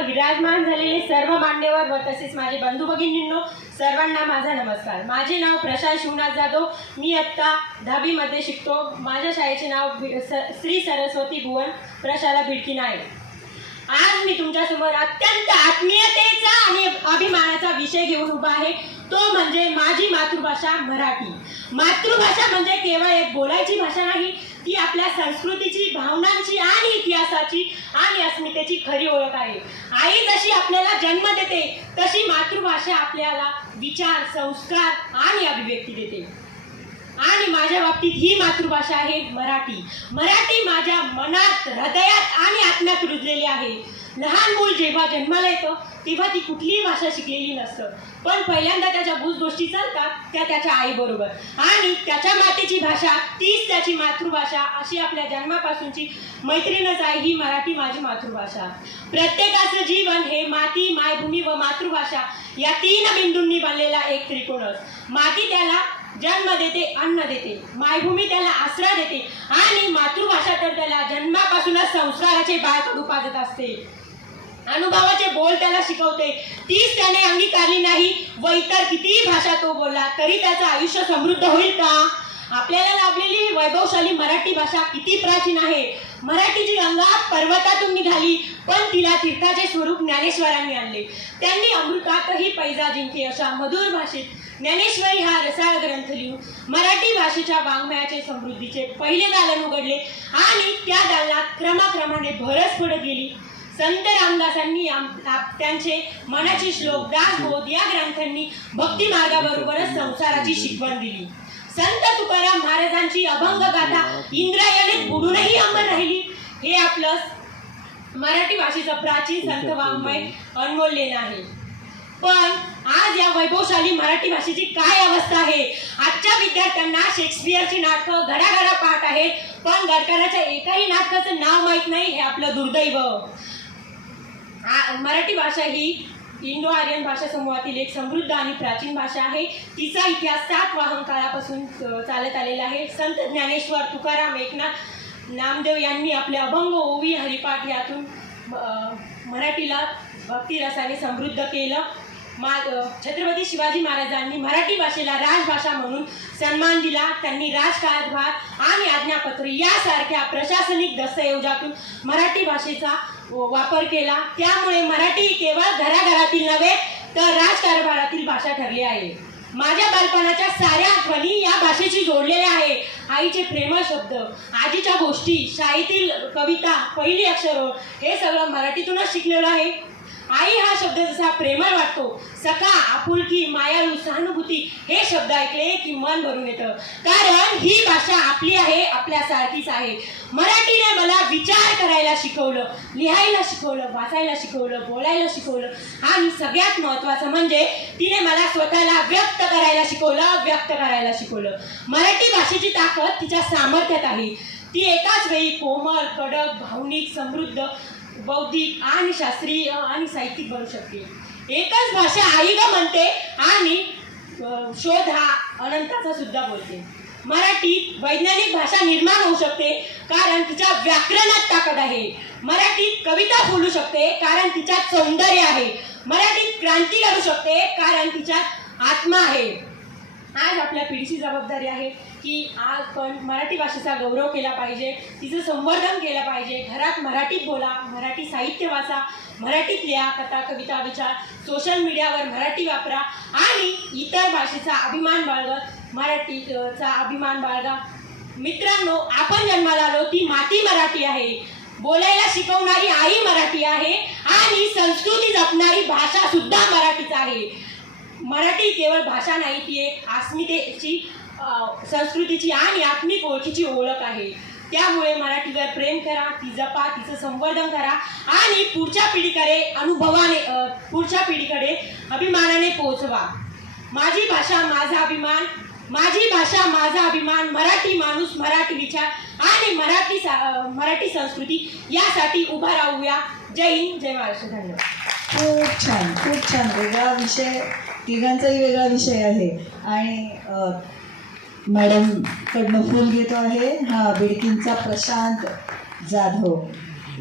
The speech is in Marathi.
मंचावर विराजमान झालेले सर्व मान्यवर व तसेच माझे बंधू भगिनींनो सर्वांना माझा नमस्कार. माझे नाव प्रशांत शिवनाथ जाधव. मी आत्ता दहावीमध्ये शिकतो. माझ्या शाळेचे नाव श्री सरस्वती भुवन प्रशाला भिडकीन आहे आज मी तुमच्यासमोर अत्यंत आत्मीयतेचा आणि अभिमानाचा विषय घेऊन उभा आहे. तो म्हणजे माझी मातृभाषा मराठी. मातृभाषा म्हणजे केवळ एक बोलायची भाषा नाही ती आपल्या संस्कृतीची भावनांची आणि इतिहासाची आणि खरी ओळख आहे. आई जशी आपल्याला जन्म देते तशी मातृभाषा आपल्याला विचार संस्कार आणि अभिव्यक्ती देते. आणि माझ्या बाबतीत ही मातृभाषा आहे मराठी. मराठी माझ्या मनात हृदयात आणि आत्म्यात रुजलेली आहे. लहान मूल जेव्हा जन्माला येतं तेव्हा ती कुठलीही भाषा शिकलेली नसतं. पण पहिल्यांदा त्याच्या भूजगोष्टी चालतात त्या त्याच्या आईबरोबर. आणि त्याच्या मातेची भाषा तीच त्याची मातृभाषा अशी आपल्या जन्मापासूनची मैत्रीणच आहे ही मराठी माझी मातृभाषा. प्रत्येकाचं जीवन हे माती मायभूमी व मातृभाषा या तीन बिंदूंनी बनलेला एक त्रिकोणच. माती त्याला जन्म देते अन्न देते. मायभूमी त्याला आसरा देते. आणि मातृभाषा तर त्याला जन्मापासूनच संस्काराचे बाळकडू पाजत असते. अनुभवाचे बोल त्याला शिकवते. तीच त्याने अंगीकारली नाही. व इतर कितीही भाषा तो बोलला तरी त्याचं आयुष्य समृद्ध होईल का? आपल्याला लाभलेली ही वैभवशाली मराठी भाषा किती प्राचीन आहे? मराठीची गंगा पर्वतातून निघाली पण तिला तीर्थाचे स्वरूप ज्ञानेश्वरांनी आणले. त्यांनी अमृतातही पैजा जिंके अशा मधुर भाषेत. ज्ञानेश्वरी हा रसाळ ग्रंथ लिहून मराठी भाषेच्या वाङ्मयाचे समृद्धीचे पहिले दालन उघडले आणि त्या दालनात क्रमाक्रमाने भरच पडत गेली. संत रामदासांनी आम- आप- त्यांचे मनाचे श्लोक दासबोध या ग्रंथांनी भक्ती मार्गाबरोबरच संसाराची शिकवण दिली. संत तुकाराम महाराजांची अभंग गाथा इंद्रायणीत बुडूनही अमर राहिली. हे आपलं मराठी भाषेचं प्राचीन संत वाङ्मय अनमोल आहे पण आज या वैभवशाली मराठी भाषेची काय अवस्था आहे? आजच्या विद्यार्थ्यांना शेक्सपियरची नाटकं घडाघडा पाठ आहेत पण गडकराच्या एकाही नाटकाचं नाव माहीत नाही हे आपलं दुर्दैव. आ- मराठी भाषा ही इंडो आर्यन भाषा समूहातील एक समृद्ध आणि प्राचीन भाषा आहे. तिचा इतिहास सात वाहन काळापासून चालत आलेला आहे. संत ज्ञानेश्वर तुकाराम एकनाथ नामदेव यांनी आपल्या अभंग ओवी हरिपाठ यातून मराठीला भक्तिरसाने समृद्ध केलं. मा छत्रपती शिवाजी महाराजांनी मराठी भाषेला राजभाषा म्हणून सन्मान दिला. त्यांनी राजकारभार आणि आज्ञापत्र यासारख्या प्रशासनिक दस्तऐवजातून मराठी भाषेचा वापर केला. त्यामुळे मराठी केवळ घराघरातील नव्हे तर राजकारभारातील भाषा ठरली आहे. माझ्या बालपणाच्या साऱ्या आठवणी या भाषेशी जोडलेल्या आहे. आईचे प्रेमळ शब्द आजीच्या गोष्टी शाळेतील कविता पहिली अक्षर हे सगळं मराठीतूनच शिकलेलं आहे. आई हा शब्द जसा प्रेमळ वाटतो सका आपुलकी मायाळू सहानुभूती हे शब्द ऐकले की मन भरून येतं. कारण ही भाषा आपली आहे आपल्यासारखीच आहे. मराठीने मला विचार करायला शिकवलं लिहायला शिकवलं वाचायला शिकवलं बोलायला शिकवलं. आणि सगळ्यात महत्त्वाचं म्हणजे तिने मला स्वतःला व्यक्त करायला शिकवलं व्यक्त करायला शिकवलं. मराठी भाषेची ताकद तिच्या सामर्थ्यात आहे. ती एकाच वेळी कोमल कडक भावनिक समृद्ध बौद्धिक आणि शास्त्रीय आणि साहित्यिक बनू शकते. एकच भाषा आई ग म्हणते आणि शोध हा अनंताचा सुद्धा बोलते. मराठी वैज्ञानिक भाषा निर्माण होऊ शकते कारण तिच्या व्याकरणात ताकद आहे. मराठीत कविता बोलू शकते कारण तिच्यात सौंदर्य आहे. मराठीत क्रांती करू शकते कारण तिच्यात आत्मा आहे. आज आपल्या पिढीची जबाबदारी आहे की आज पण मराठी भाषेचा गौरव केला पाहिजे तिचं संवर्धन केलं पाहिजे. घरात मराठीत बोला मराठी साहित्य वाचा मराठीत लिहा कथा कविता विचार सोशल मीडियावर मराठी वापरा आणि इतर भाषेचा अभिमान बाळगत मराठीचा अभिमान बाळगा. मित्रांनो आपण जन्माला आलो ती माती मराठी आहे. बोलायला शिकवणारी आई मराठी आहे आणि संस्कृती जपणारी भाषा सुद्धा मराठीच आहे. मराठी केवळ भाषा नाही ती एक अस्मितेची संस्कृतीची आणि आत्मिक ओळखीची ओळख आहे. त्यामुळे मराठीवर प्रेम करा ती जपा तिचं संवर्धन करा आणि पुढच्या पिढीकडे अनुभवाने पुढच्या पिढीकडे अभिमानाने पोहोचवा. माझी भाषा माझा अभिमान माझी भाषा माझा अभिमान मराठी माणूस मराठी विचार आणि मराठी सा- मराठी संस्कृती यासाठी उभा राहूया. जय हिंद जय महाराष्ट्र धन्यवाद. खूप छान खूप छान. वेगळा विषय तिघांचाही वेगळा विषय आहे. आणि मॅडमकडनं फूल घेतो आहे. हा बिडकींचा प्रशांत जाधव.